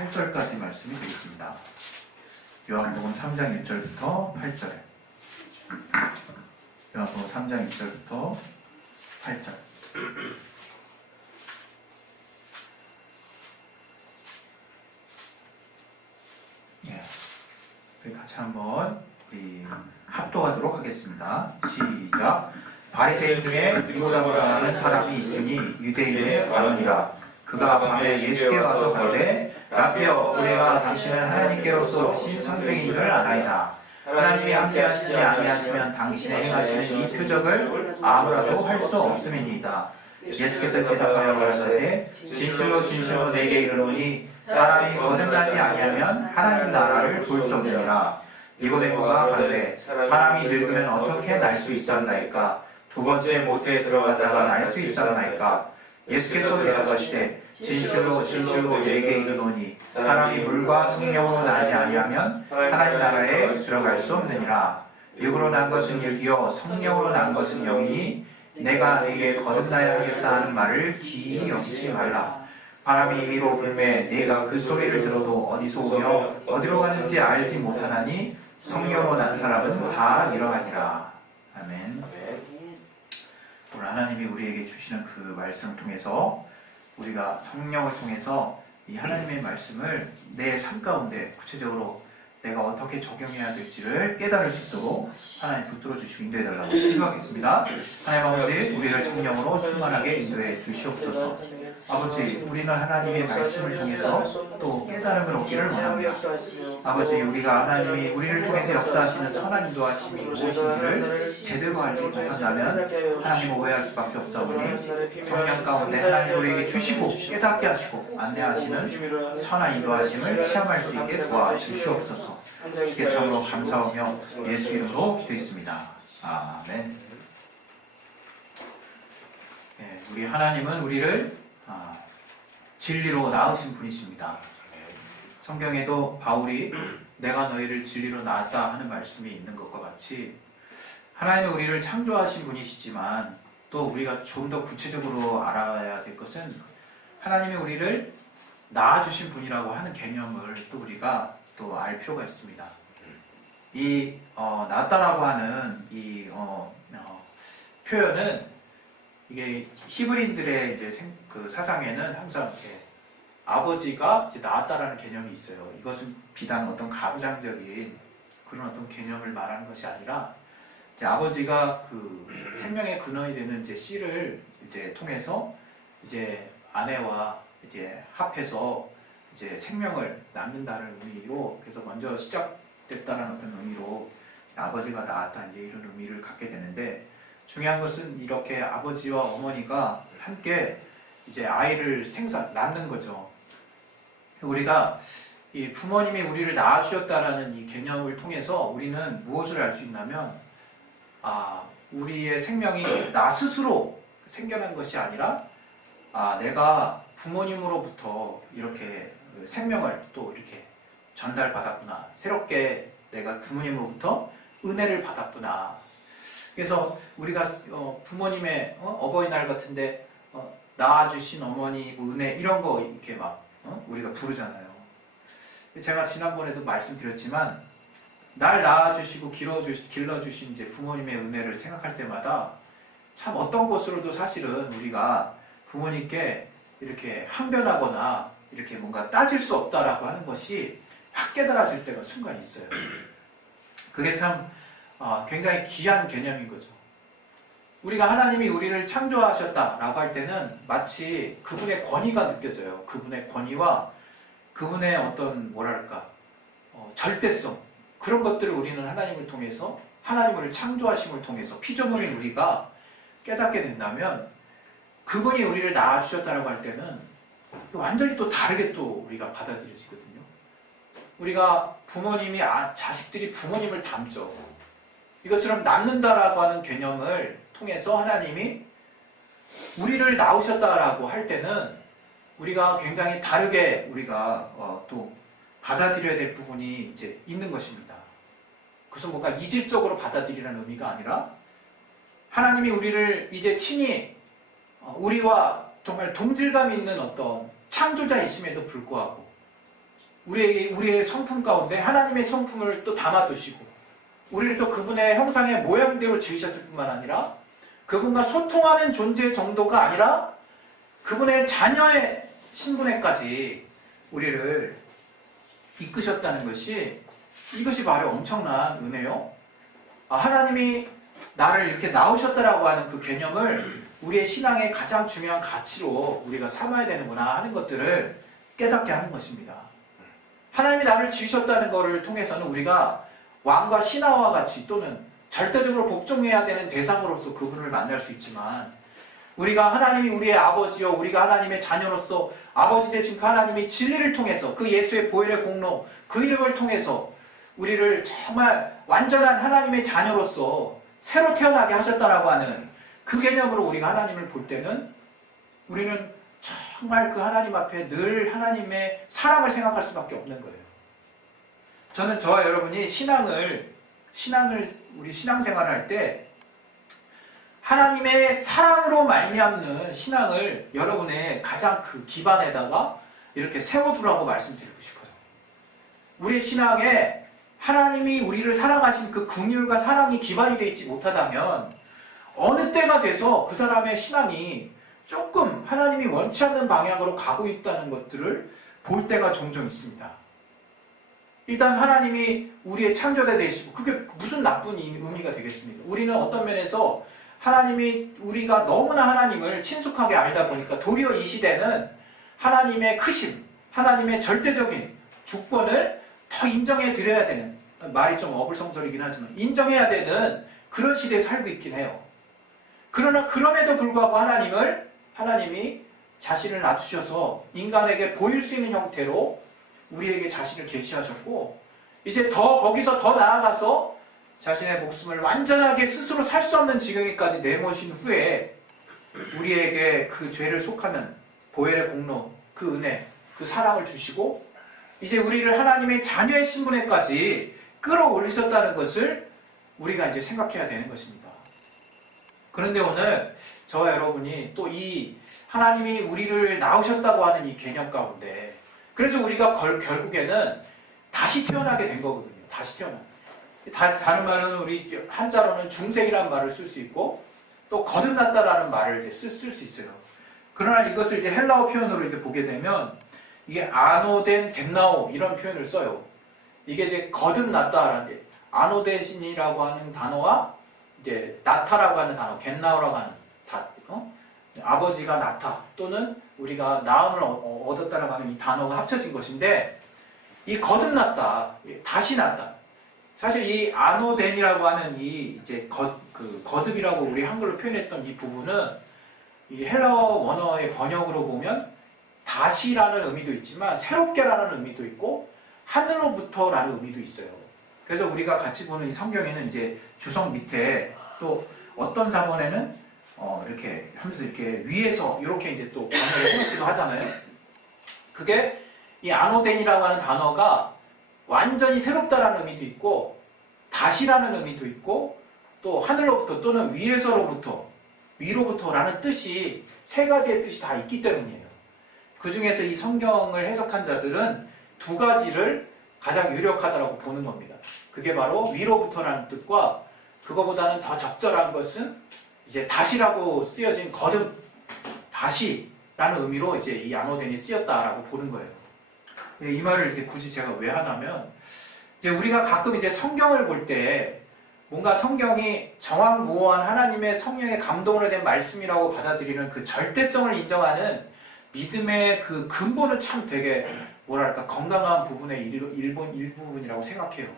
8절까지 말씀이 되겠습니다. 요한복음 3장 1절부터 8절. 요한복음 3장 1절부터 8절. 예, 우리 같이 한번 우리 합독하도록 하겠습니다. 시작. 바리새인 중에 니고데모라 하는 사람이 있으니 유대인의 관원이라. 그가 밤에 예수께 와서 가되 라피여, 우리가 당신은 하나님께로서 오신 선생인 줄 아나이다. 하나님이 함께 하시지 아니하시면 당신의 행하시는 이 표적을 아무라도 할 수 없음이니이다. 예수께서 대답하여 가라사대 진실로 진실로 내게 이르노니 사람이 거듭나지 아니하면 하나님 나라를 볼 수 없느니라. 니고데모가 가되 사람이 늙으면 어떻게 날 수 있었나이까? 두 번째 못에 들어갔다가 날 수 있었나이까? 예수께서 대답하시되 진실로 진실로 내게 이르노니 사람이 물과 성령으로 나지 아니하면 하나님 나라에 들어갈 수 없느니라. 육으로 난 것은 육이요 성령으로 난 것은 영이니 내가 네게 거듭나야 하겠다 하는 말을 기이 여기지 말라. 바람이 임의로 불매 네가 그 소리를 들어도 어디서 오며 어디로 가는지 알지 못하나니 성령으로 난 사람은 다 이러하니라. 아멘. 오늘 하나님이 우리에게 주시는 그 말씀을 통해서 우리가 성령을 통해서 이 하나님의 말씀을 내 삶 가운데 구체적으로 내가 어떻게 적용해야 될지를 깨달을 수 있도록 하나님 붙들어 주시고 인도해 달라고 기도하겠습니다. 하나님 아버지, 우리를 성령으로 충만하게 인도해 주시옵소서. 아버지, 우리는 하나님의 말씀을 통해서 또 깨달음을 얻기를 원합니다. 아버지, 우리가 하나님이 우리를 통해서 역사하시는 선한 인도하심이 무엇인지를 제대로 알지 못한다면 하나님을 오해할 수밖에 없사오니 성령 가운데 하나님 우리에게 주시고 깨닫게 하시고 안내하시는 선한 인도하심을 체험할 수 있게 도와주시옵소서. 주께 참으로 감사하며 예수 이름으로 기도했습니다. 아멘. 네, 우리 하나님은 우리를 진리로 낳으신 분이십니다. 성경에도 바울이 내가 너희를 진리로 낳았다 하는 말씀이 있는 것과 같이 하나님은 우리를 창조하신 분이시지만 또 우리가 좀 더 구체적으로 알아야 될 것은 하나님이 우리를 낳아주신 분이라고 하는 개념을 또 우리가 또 알 필요가 있습니다. 이 낳았다라고 하는 이 표현은 이게 히브리인들의 이제 그 사상에는 항상 이렇게 아버지가 이제 낳았다라는 개념이 있어요. 이것은 비단 어떤 가부장적인 그런 어떤 개념을 말하는 것이 아니라 이제 아버지가 그 생명의 근원이 되는 이제 씨를 이제 통해서 이제 아내와 이제 합해서 이제 생명을 낳는다는 의미로, 그래서 먼저 시작됐다는 어떤 의미로 아버지가 낳았다 이제 이런 의미를 갖게 되는데, 중요한 것은 이렇게 아버지와 어머니가 함께 이제 아이를 낳는 거죠. 우리가 이 부모님이 우리를 낳아주셨다라는 이 개념을 통해서 우리는 무엇을 알 수 있냐면, 우리의 생명이 나 스스로 생겨난 것이 아니라, 내가 부모님으로부터 이렇게 생명을 또 이렇게 전달받았구나. 새롭게 내가 부모님으로부터 은혜를 받았구나. 그래서 우리가 부모님의 어버이날 같은데 낳아주신 어머니 은혜 이런 거 이렇게 막 우리가 부르잖아요. 제가 지난번에도 말씀드렸지만 날 낳아주시고 길러주신 이제 부모님의 은혜를 생각할 때마다 참 어떤 것으로도 사실은 우리가 부모님께 이렇게 항변하거나 이렇게 뭔가 따질 수 없다라고 하는 것이 확 깨달아질 때가 순간 있어요. 그게 참 굉장히 귀한 개념인 거죠. 우리가 하나님이 우리를 창조하셨다라고 할 때는 마치 그분의 권위가 느껴져요. 그분의 권위와 그분의 어떤 절대성, 그런 것들을 우리는 하나님을 통해서, 하나님을 창조하심을 통해서 피조물인 우리가 깨닫게 된다면, 그분이 우리를 낳아주셨다라고 할 때는 완전히 또 다르게 또 우리가 받아들여지거든요. 우리가 자식들이 부모님을 닮죠. 이것처럼 낳는다라고 하는 개념을 통해서 하나님이 우리를 낳으셨다라고 할 때는 우리가 굉장히 다르게 우리가 또 받아들여야 될 부분이 이제 있는 것입니다. 그래서 뭔가 이질적으로 받아들이라는 의미가 아니라 하나님이 우리를 이제 친히 우리와 정말 동질감 있는 어떤 창조자이심에도 불구하고 우리의 성품 가운데 하나님의 성품을 또 담아두시고 우리를 또 그분의 형상의 모양대로 지으셨을 뿐만 아니라 그분과 소통하는 존재 정도가 아니라 그분의 자녀의 신분에까지 우리를 이끄셨다는 것이 이것이 바로 엄청난 은혜요. 하나님이 나를 이렇게 낳으셨다라고 하는 그 개념을 우리의 신앙의 가장 중요한 가치로 우리가 삼아야 되는구나 하는 것들을 깨닫게 하는 것입니다. 하나님이 나를 지으셨다는 것을 통해서는 우리가 왕과 신하와 같이 또는 절대적으로 복종해야 되는 대상으로서 그분을 만날 수 있지만 우리가 하나님이 우리의 아버지요 우리가 하나님의 자녀로서 아버지 되신 그 하나님이 진리를 통해서 그 예수의 보혈의 공로 그 이름을 통해서 우리를 정말 완전한 하나님의 자녀로서 새로 태어나게 하셨다라고 하는 그 개념으로 우리가 하나님을 볼 때는 우리는 정말 그 하나님 앞에 늘 하나님의 사랑을 생각할 수밖에 없는 거예요. 저는 저와 여러분이 신앙을 우리 신앙생활을 할 때 하나님의 사랑으로 말미암는 신앙을 여러분의 가장 그 기반에다가 이렇게 세워두라고 말씀드리고 싶어요. 우리의 신앙에 하나님이 우리를 사랑하신 그 긍휼과 사랑이 기반이 되어 있지 못하다면 어느 때가 돼서 그 사람의 신앙이 조금 하나님이 원치 않는 방향으로 가고 있다는 것들을 볼 때가 종종 있습니다. 일단 하나님이 우리의 창조자 되시고 그게 무슨 나쁜 의미가 되겠습니까? 우리는 어떤 면에서 하나님이 우리가 너무나 하나님을 친숙하게 알다 보니까 도리어 이 시대는 하나님의 크심, 하나님의 절대적인 주권을 더 인정해 드려야 되는, 말이 좀 어불성설이긴 하지만 인정해야 되는 그런 시대에 살고 있긴 해요. 그러나 그럼에도 불구하고 하나님이 자신을 낮추셔서 인간에게 보일 수 있는 형태로 우리에게 자신을 계시하셨고 이제 거기서 더 나아가서 자신의 목숨을 완전하게 스스로 살 수 없는 지경에까지 내모신 후에 우리에게 그 죄를 속하는 보혈의 공로, 그 은혜, 그 사랑을 주시고 이제 우리를 하나님의 자녀의 신분에까지 끌어올리셨다는 것을 우리가 이제 생각해야 되는 것입니다. 그런데 오늘 저와 여러분이 또 이 하나님이 우리를 낳으셨다고 하는 이 개념 가운데 그래서 우리가 결국에는 다시 태어나게 된 거거든요. 다시 태어나. 다른 말은 우리 한자로는 중생이라는 말을 쓸 수 있고 또 거듭났다라는 말을 이제 쓸 수 있어요. 그러나 이것을 이제 헬라어 표현으로 이제 보게 되면 이게 아노덴 겐나오 이런 표현을 써요. 이게 이제 거듭났다라는 게 아노덴이라고 하는 단어와 이제 나타라고 하는 단어, 겐나오라고 하는 아버지가 나타 또는 우리가 나음을 얻었다라고 하는 이 단어가 합쳐진 것인데 이 거듭났다, 다시 났다. 사실 이 아노덴이라고 하는 이 이제 거듭이라고 우리 한글로 표현했던 이 부분은 이 헬라어 원어의 번역으로 보면 다시라는 의미도 있지만 새롭게라는 의미도 있고 하늘로부터라는 의미도 있어요. 그래서 우리가 같이 보는 이 성경에는 이제 주석 밑에 또 어떤 사본에는 이렇게 하면서 이렇게 위에서 이렇게 이제 또 번역을 해놓기도 하잖아요. 그게 이 아노덴이라고 하는 단어가 완전히 새롭다라는 의미도 있고 다시라는 의미도 있고 또 하늘로부터 또는 위로부터라는 뜻이 세 가지의 뜻이 다 있기 때문이에요. 그 중에서 이 성경을 해석한 자들은 두 가지를 가장 유력하다고 보는 겁니다. 그게 바로 위로부터라는 뜻과 그거보다는 더 적절한 것은 이제 다시라고 쓰여진 거듭, 다시라는 의미로 이제 이 아노덴이 쓰였다라고 보는 거예요. 이 말을 이렇게 굳이 제가 왜 하냐면 이제 우리가 가끔 이제 성경을 볼 때 뭔가 성경이 정확무오한 하나님의 성령의 감동으로 된 말씀이라고 받아들이는 그 절대성을 인정하는 믿음의 그 근본은 참 되게 뭐랄까 건강한 부분의 일부분이라고 생각해요.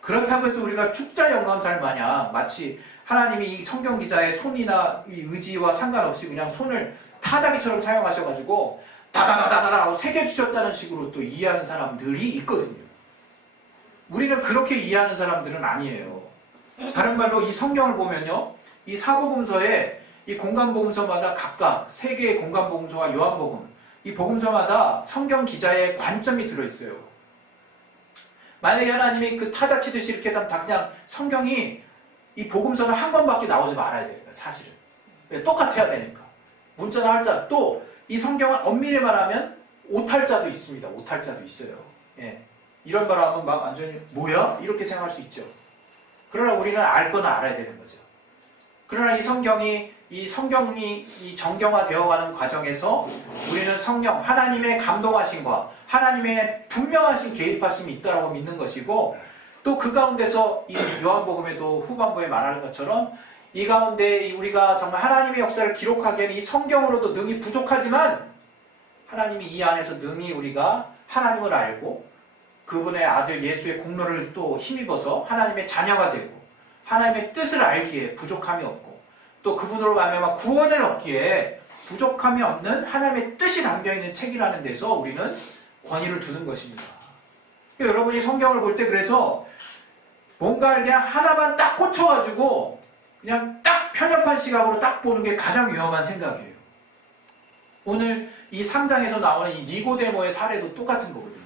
그렇다고 해서 우리가 축자 영감살 마냥 마치 하나님이 이 성경 기자의 손이나 이 의지와 상관없이 그냥 손을 타자기처럼 사용하셔가지고 다다다다다 하고 새겨주셨다는 식으로 또 이해하는 사람들이 있거든요. 우리는 그렇게 이해하는 사람들은 아니에요. 다른 말로 이 성경을 보면요, 이 사복음서에 이 공간복음서마다 각각 세 개의 공간복음서와 요한복음, 이 복음서마다 성경 기자의 관점이 들어있어요. 만약에 하나님이 그 타자 치듯이 이렇게 다 그냥 성경이 이 복음서는 한 권밖에 나오지 말아야 되니까 사실은 똑같아야 되니까 문자나 할자 또 이 성경을 엄밀히 말하면 오탈자도 있습니다. 오탈자도 있어요. 예. 이런 말 하면 막 완전히 뭐야? 이렇게 생각할 수 있죠. 그러나 우리는 알 건 알아야 되는 거죠. 그러나 이 성경이 이 정경화되어가는 과정에서 우리는 성령, 하나님의 감동하심과 하나님의 분명하신 개입하심이 있다고 믿는 것이고, 또 그 가운데서 이 요한복음에도 후반부에 말하는 것처럼 이 가운데 우리가 정말 하나님의 역사를 기록하기에는 이 성경으로도 능히 부족하지만 하나님이 이 안에서 능히 우리가 하나님을 알고 그분의 아들 예수의 공로를 또 힘입어서 하나님의 자녀가 되고 하나님의 뜻을 알기에 부족함이 없고 또 그분으로 말미암아 구원을 얻기에 부족함이 없는 하나님의 뜻이 담겨있는 책이라는 데서 우리는 권위를 두는 것입니다. 여러분이 성경을 볼 때 그래서 뭔가 그냥 하나만 딱 꽂혀가지고 그냥 딱 편협한 시각으로 딱 보는 게 가장 위험한 생각이에요. 오늘 이 3장에서 나오는 이 니고데모의 사례도 똑같은 거거든요.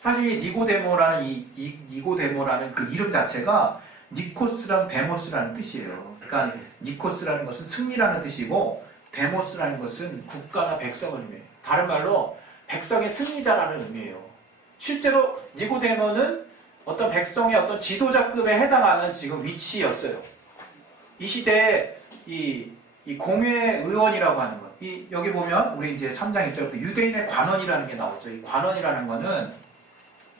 사실 이 니고데모라는 니고데모라는 그 이름 자체가 니코스랑 데모스라는 뜻이에요. 그러니까 니코스라는 것은 승리라는 뜻이고 데모스라는 것은 국가나 백성을 의미해요. 다른 말로 백성의 승리자라는 의미예요. 실제로 니고데모는 어떤 백성의 어떤 지도자급에 해당하는 지금 위치였어요. 이 시대에 이 공회 의원이라고 하는 것. 여기 보면 우리 이제 3장 1절부터 유대인의 관원이라는 게 나오죠. 이 관원이라는 거는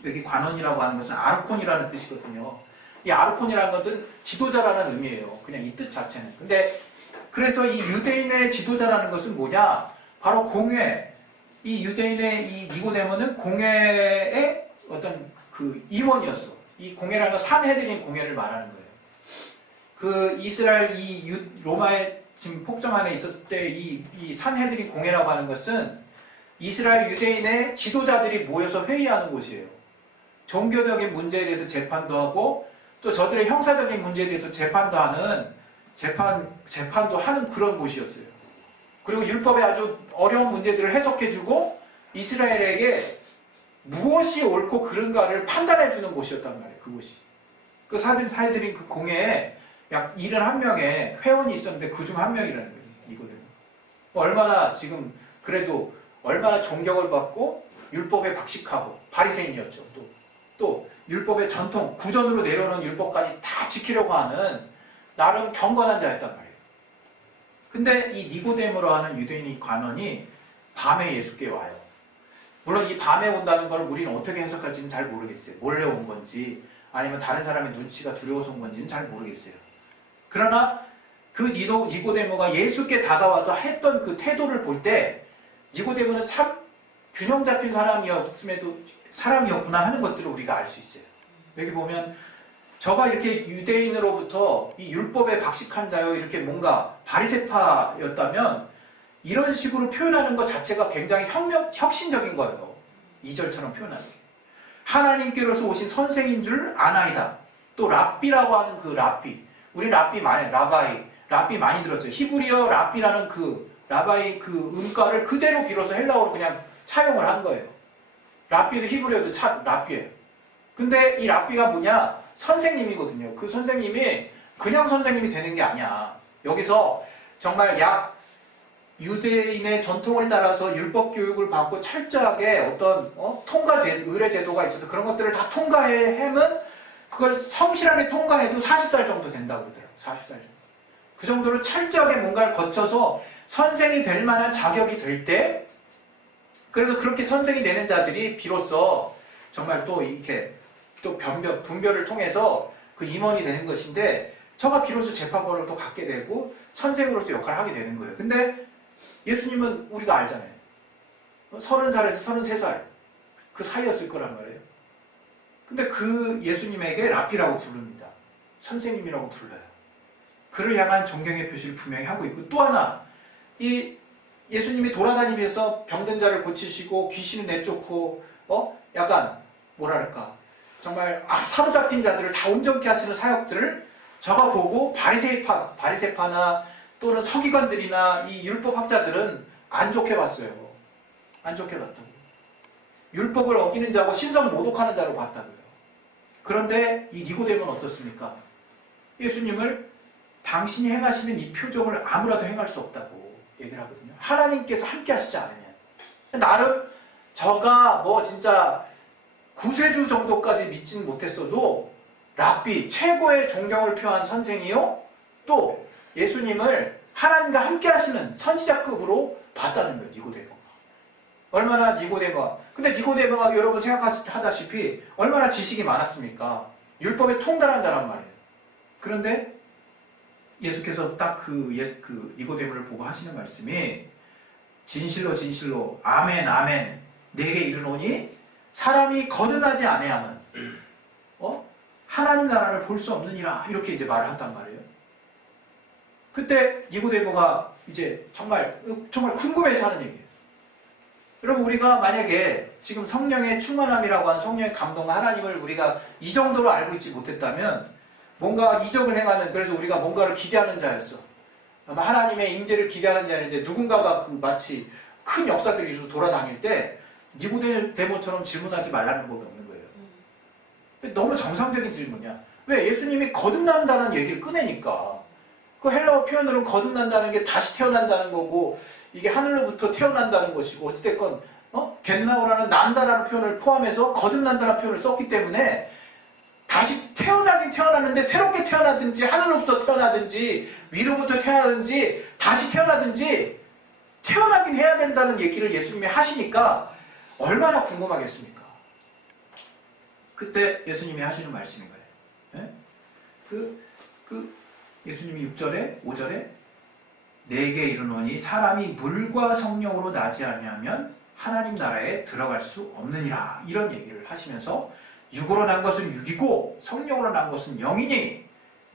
여기 관원이라고 하는 것은 아르콘이라는 뜻이거든요. 이 아르콘이라는 것은 지도자라는 의미예요. 그냥 이 뜻 자체는. 근데 그래서 이 유대인의 지도자라는 것은 뭐냐? 바로 공회. 이 유대인의 이 니고데모는 공회의 어떤 그 임원이었어. 이 공회라는 건 산헤드린 공회를 말하는 거예요. 그 이스라엘 로마의 지금 폭정 안에 있었을 때 이 산헤드린 공회라고 하는 것은 이스라엘 유대인의 지도자들이 모여서 회의하는 곳이에요. 종교적인 문제에 대해서 재판도 하고 또 저들의 형사적인 문제에 대해서 재판도 하는 그런 곳이었어요. 그리고 율법의 아주 어려운 문제들을 해석해주고 이스라엘에게 무엇이 옳고 그른가를 판단해주는 곳이었단 말이에요. 그곳이. 그 산헤드린 그 공회에 약 71명의 회원이 있었는데 그 중 한 명이라는 거예요. 이거는. 얼마나 지금 그래도 얼마나 존경을 받고 율법에 박식하고 바리새인이었죠. 또 율법의 전통, 구전으로 내려오는 율법까지 다 지키려고 하는 나름 경건한 자였단 말이에요. 근데 이 니고데모로 하는 유대인의 관원이 밤에 예수께 와요. 물론 이 밤에 온다는 걸 우리는 어떻게 해석할지는 잘 모르겠어요. 몰래 온 건지 아니면 다른 사람의 눈치가 두려워서 온 건지는 잘 모르겠어요. 그러나 그 니고데모가 예수께 다가와서 했던 그 태도를 볼 때 니고데모는 참 균형 잡힌 사람이었구나 하는 것들을 우리가 알 수 있어요. 여기 보면 저가 이렇게 유대인으로부터 이 율법에 박식한 자요 이렇게 뭔가 바리새파였다면 이런 식으로 표현하는 것 자체가 굉장히 혁신적인 거예요. 2절처럼 표현하는 게. 하나님께로서 오신 선생인 줄 아나이다. 또 랍비라고 하는 그 랍비. 우리 랍비 많이, 랍비 많이 들었죠. 히브리어 랍비라는 그 라바이 그 음가를 그대로 빌어서 헬라어로 그냥 차용을 한 거예요. 랍비도 히브리어도 랍비예요. 근데 이 랍비가 뭐냐? 선생님이거든요. 그 선생님이 그냥 선생님이 되는 게 아니야. 여기서 정말 약 유대인의 전통을 따라서 율법 교육을 받고 철저하게 어떤 의례 제도가 있어서 그런 것들을 다 통과하면 그걸 성실하게 통과해도 40살 정도 된다고 그러더라고요. 40살 정도. 그 정도로 철저하게 뭔가를 거쳐서 선생이 될 만한 자격이 될 때, 그래서 그렇게 선생이 되는 자들이 비로소 정말 또 이렇게 또 분별을 통해서 그 임원이 되는 것인데, 저가 비로소 재판권을 또 갖게 되고 선생으로서 역할을 하게 되는 거예요. 근데 예수님은 우리가 알잖아요. 30살에서 33살 그 사이였을 거란 말이에요. 근데 그 예수님에게 랍비라고 부릅니다. 선생님이라고 불러요. 그를 향한 존경의 표시를 분명히 하고 있고, 또 하나 이 예수님이 돌아다니면서 병든 자를 고치시고 귀신을 내쫓고 약간 뭐랄까 정말 사로잡힌 자들을 다 온전케 하시는 사역들을 저가 보고 바리새파나 또는 서기관들이나 이 율법학자들은 안 좋게 봤어요. 안 좋게 봤다고. 율법을 어기는 자고 신성 모독하는 자로 봤다고요. 그런데 이 니고데모는 어떻습니까? 예수님을 당신이 행하시는 이 표적을 아무라도 행할 수 없다고 얘기를 하거든요. 하나님께서 함께 하시지 않으면. 나름 저가 진짜 구세주 정도까지 믿지는 못했어도 랍비, 최고의 존경을 표한 선생이요, 또 예수님을 하나님과 함께 하시는 선지자급으로 봤다는 거예요. 니고데모가. 얼마나 니고데모가. 근데 니고데모가 여러분 생각하다시피 얼마나 지식이 많았습니까? 율법에 통달한 자란 말이에요. 그런데 예수께서 딱 그 니고데모를 보고 하시는 말씀이 진실로 진실로 아멘 아멘 내게 이르노니 사람이 거듭나지 아니하면 하나님 나라를 볼 수 없느니라, 이렇게 이제 말을 한단 말이에요. 그때 니고데모가 이제 정말 궁금해서 하는 얘기예요. 여러분, 우리가 만약에 지금 성령의 충만함이라고 하는 성령의 감동과 하나님을 우리가 이 정도로 알고 있지 못했다면 뭔가 이적을 행하는, 그래서 우리가 뭔가를 기대하는 자였어. 아마 하나님의 임재를 기대하는 자였는데 누군가가 마치 큰 역사들이 있어서 돌아다닐 때 니고데모처럼 질문하지 말라는 법이 없는 거예요. 너무 정상적인 질문이야. 왜? 예수님이 거듭난다는 얘기를 꺼내니까. 그 헬라어 표현으로는 거듭난다는 게 다시 태어난다는 거고, 이게 하늘로부터 태어난다는 것이고, 어찌됐건 겟나오라는 난다라는 표현을 포함해서 거듭난다는 표현을 썼기 때문에 다시 태어나긴 태어나는데 새롭게 태어나든지 하늘로부터 태어나든지 위로부터 태어나든지 다시 태어나든지 태어나긴 해야 된다는 얘기를 예수님이 하시니까 얼마나 궁금하겠습니까? 그때 예수님이 하시는 말씀인 거예요. 예? 예수님이 6절에 5절에 내게 이르노니 사람이 물과 성령으로 나지 아니하면 하나님 나라에 들어갈 수 없느니라, 이런 얘기를 하시면서 육으로 난 것은 육이고 성령으로 난 것은 영이니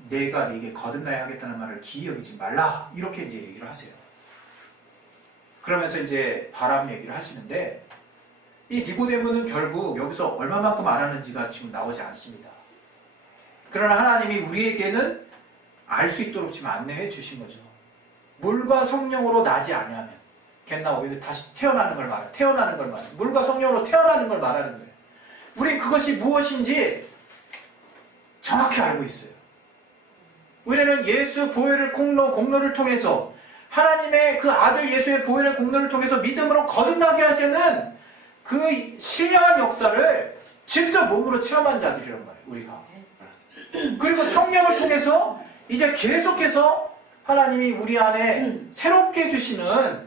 내가 네게 거듭나야 하겠다는 말을 기이 여기지 말라, 이렇게 이제 얘기를 하세요. 그러면서 이제 바람 얘기를 하시는데, 이 니고데모는 결국 여기서 얼마만큼 알았는지가 지금 나오지 않습니다. 그러나 하나님이 우리에게는 알 수 있도록 지금 안내해 주신 거죠. 물과 성령으로 나지 아니하면, 겟나오, 이거 다시 태어나는 걸 말해. 태어나는 걸 말해. 물과 성령으로 태어나는 걸 말하는 거예요. 우린 그것이 무엇인지 정확히 알고 있어요. 우리는 예수 보혈의 공로를 통해서, 하나님의 그 아들 예수의 보혈의 공로를 통해서 믿음으로 거듭나게 하시는 그 신령한 역사를 직접 몸으로 체험한 자들이란 말이에요, 우리가. 그리고 성령을 통해서 이제 계속해서 하나님이 우리 안에 새롭게 주시는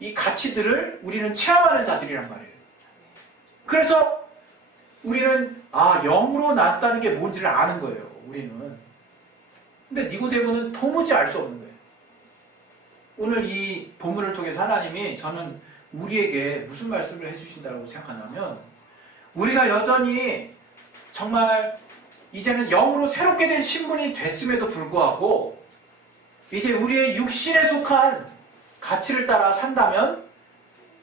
이 가치들을 우리는 체험하는 자들이란 말이에요. 그래서 우리는 영으로 났다는 게 뭔지를 아는 거예요, 우리는. 근데 니고데모는 도무지 알 수 없는 거예요. 오늘 이 본문을 통해서 하나님이 저는 우리에게 무슨 말씀을 해주신다고 생각하냐면, 우리가 여전히 정말 이제는 영으로 새롭게 된 신분이 됐음에도 불구하고 이제 우리의 육신에 속한 가치를 따라 산다면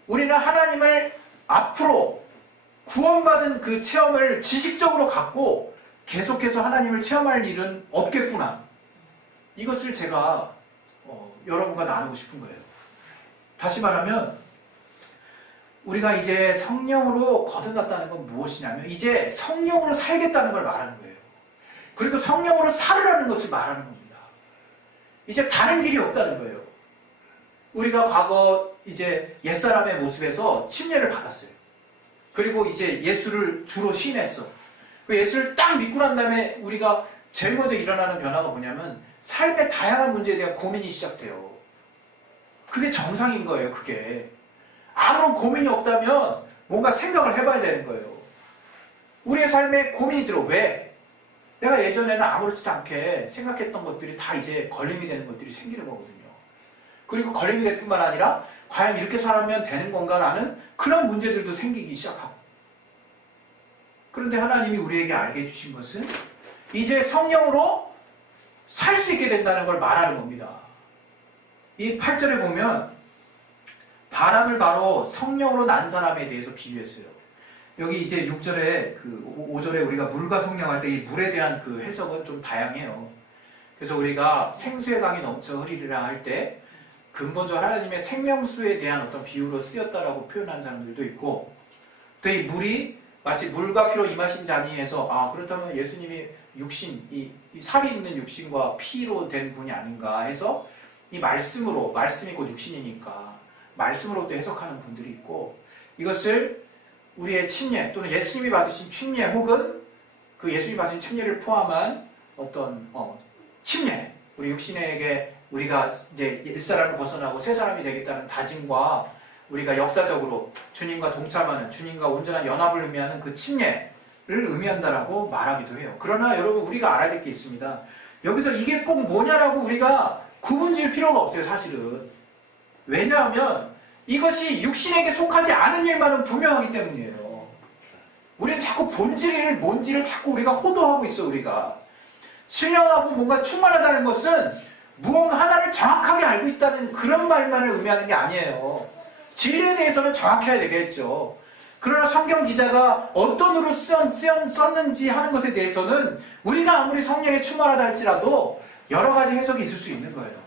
우리는 하나님을 앞으로 구원받은 그 체험을 지식적으로 갖고 계속해서 하나님을 체험할 일은 없겠구나. 이것을 제가 여러분과 나누고 싶은 거예요. 다시 말하면 우리가 이제 성령으로 거듭났다는 건 무엇이냐면 이제 성령으로 살겠다는 걸 말하는 거예요. 그리고 성령으로 살으라는 것을 말하는 겁니다. 이제 다른 길이 없다는 거예요. 우리가 과거 이제 옛사람의 모습에서 침례를 받았어요. 그리고 이제 예수를 주로 신했어. 그 예수를 딱 믿고 난 다음에 우리가 제일 먼저 일어나는 변화가 뭐냐면 삶의 다양한 문제에 대한 고민이 시작돼요. 그게 정상인 거예요, 그게. 아무런 고민이 없다면 뭔가 생각을 해봐야 되는 거예요. 우리의 삶에 고민이 들어. 왜? 내가 예전에는 아무렇지도 않게 생각했던 것들이 다 이제 걸림이 되는 것들이 생기는 거거든요. 그리고 걸림이 될 뿐만 아니라 과연 이렇게 살면 되는 건가라는 그런 문제들도 생기기 시작하고. 그런데 하나님이 우리에게 알게 해주신 것은 이제 성령으로 살 수 있게 된다는 걸 말하는 겁니다. 이 8절에 보면 바람을 바로 성령으로 난 사람에 대해서 비유했어요. 여기 이제 6절에 5절에 우리가 물과 성령 할 때 이 물에 대한 그 해석은 좀 다양해요. 그래서 우리가 생수의 강이 넘쳐 흐리리라 할 때 근본적으로 하나님의 생명수에 대한 어떤 비유로 쓰였다라고 표현하는 사람들도 있고, 또 이 물이 마치 물과 피로 임하신 자니 해서 그렇다면 예수님이 육신, 이 살이 있는 육신과 피로 된 분이 아닌가 해서 이 말씀이 곧 육신이니까 말씀으로 또 해석하는 분들이 있고, 이것을 우리의 침례 또는 예수님이 받으신 침례 혹은 그 예수님이 받으신 침례를 포함한 어떤 침례, 우리 육신에게 우리가 이제 옛사람을 벗어나고 새 사람이 되겠다는 다짐과 우리가 역사적으로 주님과 동참하는, 주님과 온전한 연합을 의미하는 그 침례를 의미한다라고 말하기도 해요. 그러나 여러분, 우리가 알아야 될 게 있습니다. 여기서 이게 꼭 뭐냐라고 우리가 구분 지을 필요가 없어요, 사실은. 왜냐하면 이것이 육신에게 속하지 않은 일만은 분명하기 때문이에요. 우리는 자꾸 본질을, 뭔지를 자꾸 우리가 호도하고 있어, 우리가. 신령하고 뭔가 충만하다는 것은 무언가 하나를 정확하게 알고 있다는 그런 말만을 의미하는 게 아니에요. 진리에 대해서는 정확해야 되겠죠. 그러나 성경 기자가 어떤 으로 썼는지 하는 것에 대해서는 우리가 아무리 성령에 충만하다 할지라도 여러 가지 해석이 있을 수 있는 거예요.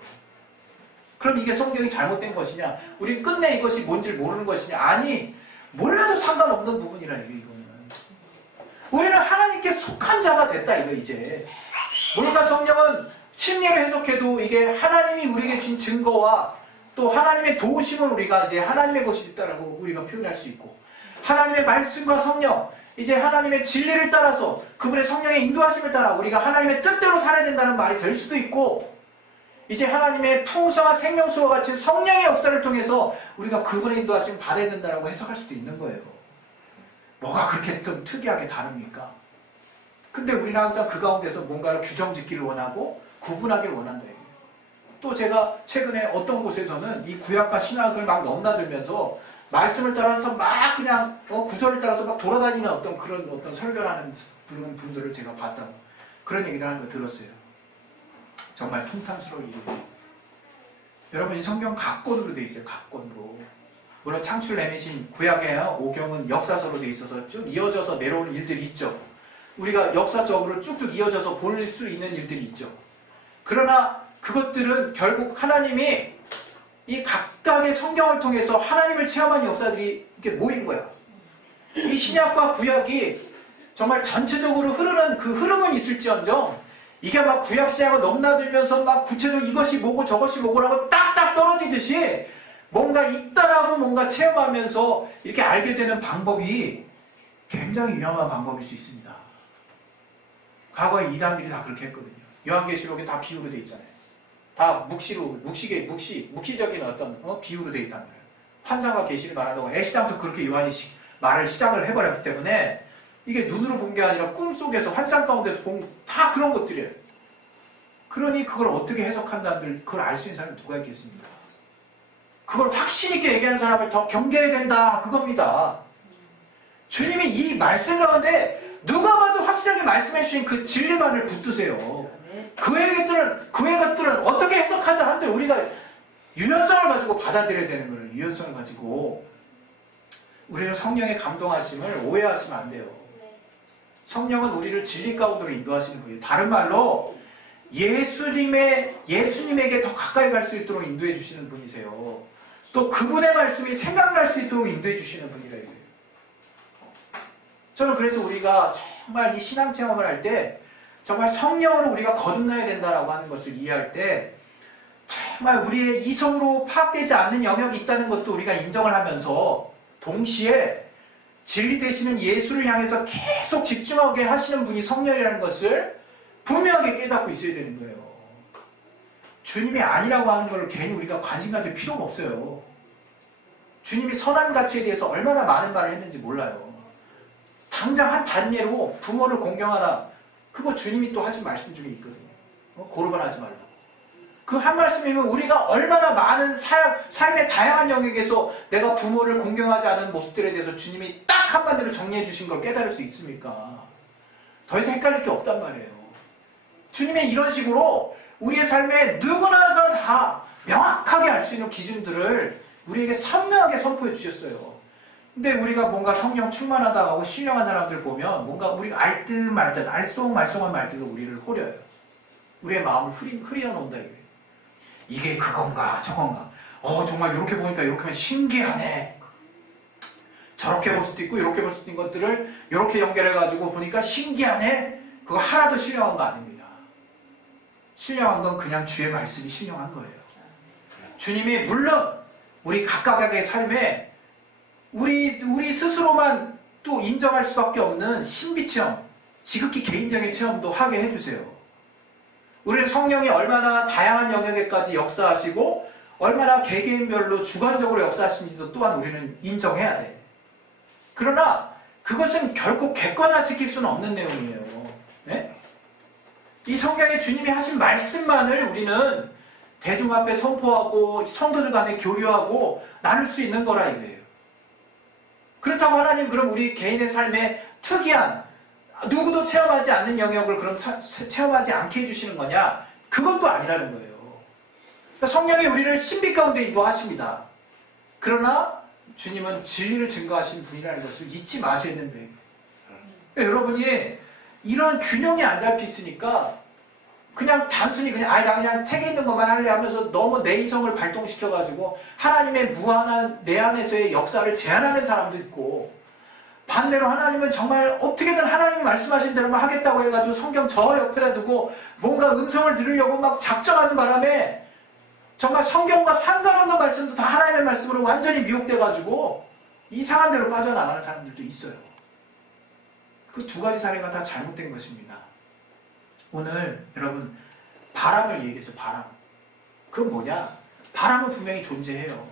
그럼 이게 성경이 잘못된 것이냐? 우리 끝내 이것이 뭔지를 모르는 것이냐? 아니, 몰라도 상관없는 부분이라 이거는. 우리는 하나님께 속한 자가 됐다 이거 이제. 우리가 성령은 침례를 해석해도 이게 하나님이 우리에게 주신 증거와 또 하나님의 도우심을 우리가 이제 하나님의 것이 있다라고 우리가 표현할 수 있고, 하나님의 말씀과 성령, 이제 하나님의 진리를 따라서 그분의 성령의 인도하심을 따라 우리가 하나님의 뜻대로 살아야 된다는 말이 될 수도 있고, 이제 하나님의 풍성한 생명수와 같이 성령의 역사를 통해서 우리가 그분의 인도하심을 받아야 된다라고 해석할 수도 있는 거예요. 뭐가 그렇게 좀 특이하게 다릅니까? 근데 우리는 항상 그 가운데서 뭔가를 규정짓기를 원하고 구분하기를 원한다. 또 제가 최근에 어떤 곳에서는 이 구약과 신약을 막 넘나들면서 말씀을 따라서 막 그냥 구절을 따라서 막 돌아다니는 그런 설교를 하는 그런 분들을 제가 봤다고 그런 얘기를 하는 거 들었어요. 정말 통탄스러울 일이에요. 여러분, 이 성경 각권으로 돼 있어요. 각권으로. 물론 창출 내미신 구약의 오경은 역사서로 돼 있어서 쭉 이어져서 내려오는 일들이 있죠. 우리가 역사적으로 쭉쭉 이어져서 볼 수 있는 일들이 있죠. 그러나 그것들은 결국 하나님이 이 각각의 성경을 통해서 하나님을 체험한 역사들이 이렇게 모인 거야. 이 신약과 구약이 정말 전체적으로 흐르는 그 흐름은 있을지언정 이게 막 구약 신약을 넘나들면서 막 구체적으로 이것이 뭐고 저것이 뭐고라고 딱딱 떨어지듯이 뭔가 있다라고 뭔가 체험하면서 이렇게 알게 되는 방법이 굉장히 위험한 방법일 수 있습니다. 과거에 이단들이 다 그렇게 했거든요. 요한계시록에 다 비유로 돼 있잖아요. 다 묵시적인 어떤 비유로 돼 있다는 거예요. 환상과 계시를 말한다고 애시당초 그렇게 요한이 말을 시작을 해버렸기 때문에 이게 눈으로 본 게 아니라 꿈속에서 환상 가운데서 본 다 그런 것들이에요. 그러니 그걸 어떻게 해석한다는 그걸 알 수 있는 사람이 누가 있겠습니까? 그걸 확신 있게 얘기하는 사람을 더 경계해야 된다 그겁니다. 주님이 이 말씀 가운데 누가 봐도 확실하게 말씀해 주신 그 진리만을 붙드세요. 그의 것들은 어떻게 해석한다 한들 우리가 유연성을 가지고 받아들여야 되는 거예요. 유연성을 가지고. 우리는 성령의 감동하심을 오해하시면 안 돼요. 성령은 우리를 진리 가운데로 인도하시는 분이에요. 다른 말로 예수님에게 더 가까이 갈 수 있도록 인도해 주시는 분이세요. 또 그분의 말씀이 생각날 수 있도록 인도해 주시는 분이라 이거예요. 저는 그래서 우리가 정말 이 신앙 체험을 할 때 정말 성령으로 우리가 거듭나야 된다라고 하는 것을 이해할 때 정말 우리의 이성으로 파악되지 않는 영역이 있다는 것도 우리가 인정을 하면서 동시에 진리 되시는 예수를 향해서 계속 집중하게 하시는 분이 성령이라는 것을 분명하게 깨닫고 있어야 되는 거예요. 주님이 아니라고 하는 걸 괜히 우리가 관심 가질 필요가 없어요. 주님이 선한 가치에 대해서 얼마나 많은 말을 했는지 몰라요. 당장 한 단예로 부모를 공경하라. 그거 주님이 또 하신 말씀 중에 있거든요. 고르반하지 말라. 그 한 말씀이면 우리가 얼마나 많은 삶의 다양한 영역에서 내가 부모를 공경하지 않은 모습들에 대해서 주님이 딱 한마디로 정리해 주신 걸 깨달을 수 있습니까? 더 이상 헷갈릴 게 없단 말이에요. 주님의 이런 식으로 우리의 삶에 누구나가 다 명확하게 알 수 있는 기준들을 우리에게 선명하게 선포해 주셨어요. 근데 우리가 뭔가 성령 충만하다 하고 신령한 사람들 보면 뭔가 우리가 알 듯 말 듯 알쏭말쏭한 말들로 우리를 호려요. 우리의 마음을 흐려 놓는다 이거예요. 이게 그건가 저건가. 정말 이렇게 보니까 이렇게 하면 신기하네. 저렇게 볼 수도 있고 이렇게 볼 수도 있는 것들을 이렇게 연결해가지고 보니까 신기하네. 그거 하나도 신령한 거 아닙니다. 신령한 건 그냥 주의 말씀이 신령한 거예요. 주님이 물론 우리 각각의 삶에 우리 스스로만 또 인정할 수밖에 없는 신비 체험, 지극히 개인적인 체험도 하게 해주세요. 우리는 성령이 얼마나 다양한 영역에까지 역사하시고 얼마나 개개인별로 주관적으로 역사하시는지도 또한 우리는 인정해야 돼. 그러나 그것은 결코 객관화시킬 수는 없는 내용이에요. 네? 이 성경에 주님이 하신 말씀만을 우리는 대중 앞에 선포하고 성도들 간에 교류하고 나눌 수 있는 거라 이거예요. 그렇다고 하나님 그럼 우리 개인의 삶에 특이한 누구도 체험하지 않는 영역을 그럼 체험하지 않게 해주시는 거냐? 그것도 아니라는 거예요. 그러니까 성령이 우리를 신비 가운데 인도하십니다. 그러나 주님은 진리를 증거하신 분이라는 것을 잊지 마셔야 된다는 거예요. 그러니까 여러분이 이런 균형이 안 잡혀 있으니까 그냥 단순히 나 그냥 책에 있는 것만 할래 하면서 너무 내 이성을 발동시켜가지고 하나님의 무한한 내 안에서의 역사를 제한하는 사람도 있고, 반대로 하나님은 정말 어떻게든 하나님이 말씀하신 대로만 하겠다고 해가지고 성경 저 옆에다 두고 뭔가 음성을 들으려고 막 작정하는 바람에 정말 성경과 상관없는 말씀도 다 하나님의 말씀으로 완전히 미혹돼가지고 이상한 데로 빠져나가는 사람들도 있어요. 그 두 가지 사례가 다 잘못된 것입니다. 오늘 여러분 바람을 얘기해서 바람. 그건 뭐냐? 바람은 분명히 존재해요.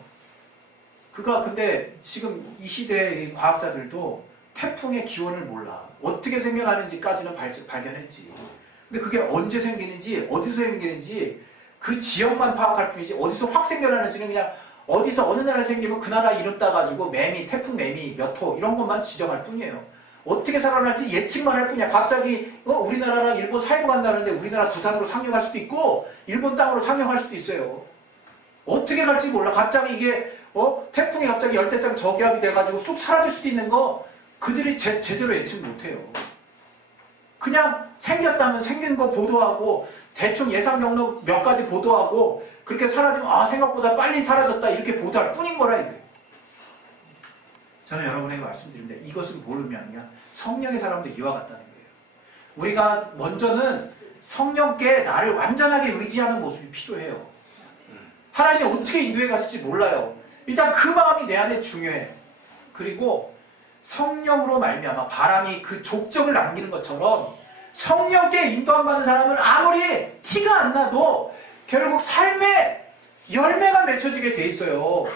근데 지금 이 시대의 과학자들도 태풍의 기원을 몰라. 어떻게 생겨나는지까지는 발견했지. 근데 그게 언제 생기는지, 어디서 생기는지 그 지역만 파악할 뿐이지 어디서 확 생겨나는지는 그냥 어디서 어느 나라에 생기면 그 나라 이름 따가지고 태풍 매미 몇 호 이런 것만 지정할 뿐이에요. 어떻게 살아날지 예측만 할 뿐이야. 갑자기 우리나라랑 일본 사이로 간다는데 우리나라 부산으로 상륙할 수도 있고 일본 땅으로 상륙할 수도 있어요. 어떻게 갈지 몰라. 갑자기 이게 태풍이 갑자기 열대성 저기압이 돼가지고 쑥 사라질 수도 있는 거 그들이 제대로 예측 못해요. 그냥 생겼다면 생긴 거 보도하고 대충 예상 경로 몇 가지 보도하고 그렇게 사라지면 생각보다 빨리 사라졌다 이렇게 보도할 뿐인 거라 이거예요. 저는 여러분에게 말씀드리는데 이것은 뭘 의미하느냐? 성령의 사람도 이와 같다는 거예요. 우리가 먼저는 성령께 나를 완전하게 의지하는 모습이 필요해요. 하나님이 어떻게 인도해 가실지 몰라요. 일단 그 마음이 내 안에 중요해. 그리고 성령으로 말미암아 바람이 그 족적을 남기는 것처럼 성령께 인도함 받는 사람은 아무리 티가 안 나도 결국 삶의 열매가 맺혀지게 돼 있어요.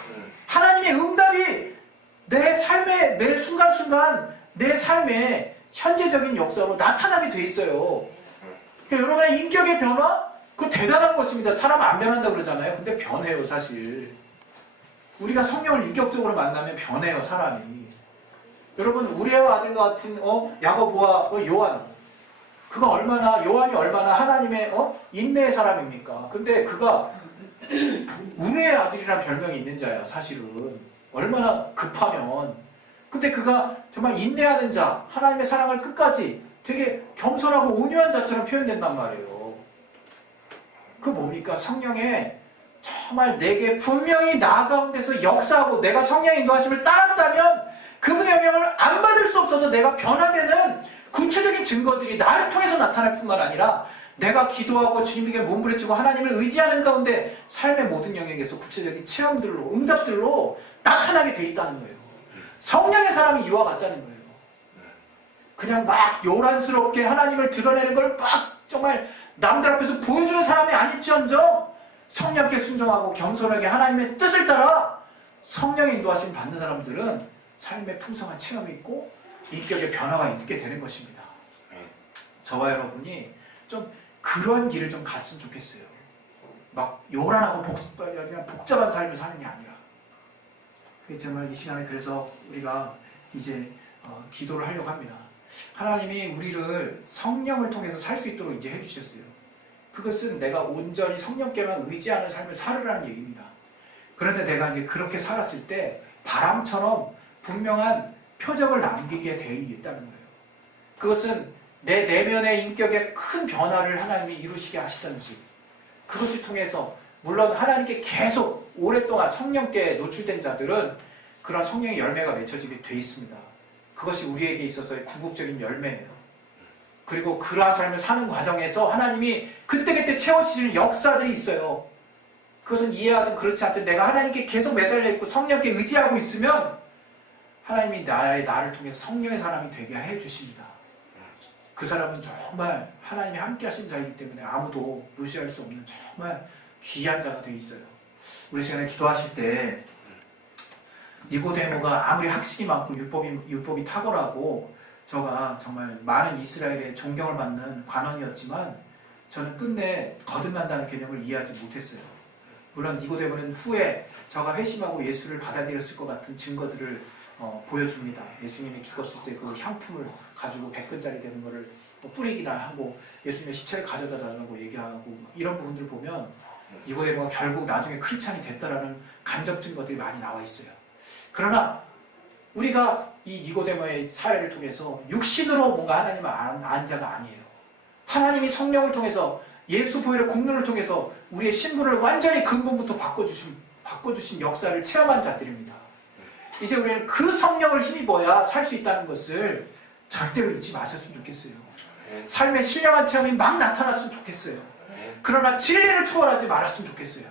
하나님의 응답이 내 삶의 매 순간순간 내 삶의 현재적인 역사로 나타나게 돼 있어요. 그러니까 여러분의 인격의 변화? 그거 대단한 것입니다. 사람 안 변한다고 그러잖아요. 근데 변해요, 사실. 우리가 성령을 인격적으로 만나면 변해요, 사람이. 여러분, 우리의 아들 같은 야고보와 요한, 요한이 얼마나 하나님의 인내의 사람입니까? 근데 그가 운의 아들이라는 별명이 있는 자야, 사실은. 얼마나 급하면. 근데 그가 정말 인내하는 자, 하나님의 사랑을 끝까지 되게 겸손하고 온유한 자처럼 표현된단 말이에요. 그 뭡니까? 성령의 정말 내게 분명히 나 가운데서 역사하고 내가 성령의 인도하심을 따랐다면 그분의 영향을 안 받을 수 없어서 내가 변화되는 구체적인 증거들이 나를 통해서 나타날 뿐만 아니라 내가 기도하고 주님에게 몸부림치고 하나님을 의지하는 가운데 삶의 모든 영역에서 구체적인 체험들로, 응답들로 나타나게 돼 있다는 거예요. 성령의 사람이 이와 같다는 거예요. 그냥 막 요란스럽게 하나님을 드러내는 걸 막 정말 남들 앞에서 보여주는 사람이 아닐지언정 성령께 순종하고 겸손하게 하나님의 뜻을 따라 성령의 인도하심 받는 사람들은 삶의 풍성한 체험이 있고 인격의 변화가 있게 되는 것입니다. 저와 여러분이 좀 그런 길을 좀 갔으면 좋겠어요. 막 요란하고 그냥 복잡한 삶을 사는 게 아니라. 정말 이 시간에 그래서 우리가 이제 기도를 하려고 합니다. 하나님이 우리를 성령을 통해서 살 수 있도록 이제 해주셨어요. 그것은 내가 온전히 성령께만 의지하는 삶을 살으라는 얘기입니다. 그런데 내가 이제 그렇게 살았을 때 바람처럼 분명한 표적을 남기게 되어 있다는 거예요. 그것은 내 내면의 인격에 큰 변화를 하나님이 이루시게 하시던지 그것을 통해서 물론 하나님께 계속 오랫동안 성령께 노출된 자들은 그런 성령의 열매가 맺혀지게 돼 있습니다. 그것이 우리에게 있어서의 궁극적인 열매예요. 그리고 그러한 삶을 사는 과정에서 하나님이 그때그때 채워지시는 역사들이 있어요. 그것은 이해하든 그렇지 않든 내가 하나님께 계속 매달려 있고 성령께 의지하고 있으면 하나님이 나를 통해서 성령의 사람이 되게 해주십니다. 그 사람은 정말 하나님이 함께 하신 자이기 때문에 아무도 무시할 수 없는 정말 귀한 자가 되어 있어요. 우리 시간에 기도하실 때 니고데모가 아무리 학식이 많고 율법이 탁월하고 저가 정말 많은 이스라엘의 존경을 받는 관원이었지만 저는 끝내 거듭난다는 개념을 이해하지 못했어요. 물론 니고데모는 후에 저가 회심하고 예수를 받아들였을 것 같은 증거들을 보여줍니다. 예수님이 죽었을 때 그 향품을 가지고 100근짜리 되는 거를 뿌리기나 하고 예수님의 시체를 가져다 달라고 얘기하고 이런 부분들을 보면 니고데모가 결국 나중에 크리스찬이 됐다라는 간접 증거들이 많이 나와 있어요. 그러나 우리가 이 니고데모의 사례를 통해서 육신으로 뭔가 하나님을 안 자가 아니에요. 하나님이 성령을 통해서 예수 보혈의 공로를 통해서 우리의 신분을 완전히 근본부터 바꿔주신 역사를 체험한 자들입니다. 이제 우리는 그 성령을 힘입어야 살 수 있다는 것을 절대로 잊지 마셨으면 좋겠어요. 삶의 신령한 체험이 막 나타났으면 좋겠어요. 그러나 진리를 초월하지 말았으면 좋겠어요.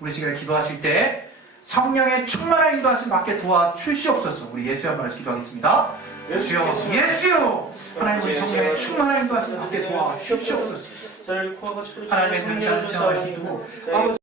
우리 시간에 기도하실 때 성령의 충만한 인도하심 받게 도와주시옵소서. 우리 예수의 한번 기도하겠습니다. 예수여, 예수여, 하나님의 성령의 충만한 인도하심 받게 도와주시옵소서. 하나님의 능력을 체험하시고 아버지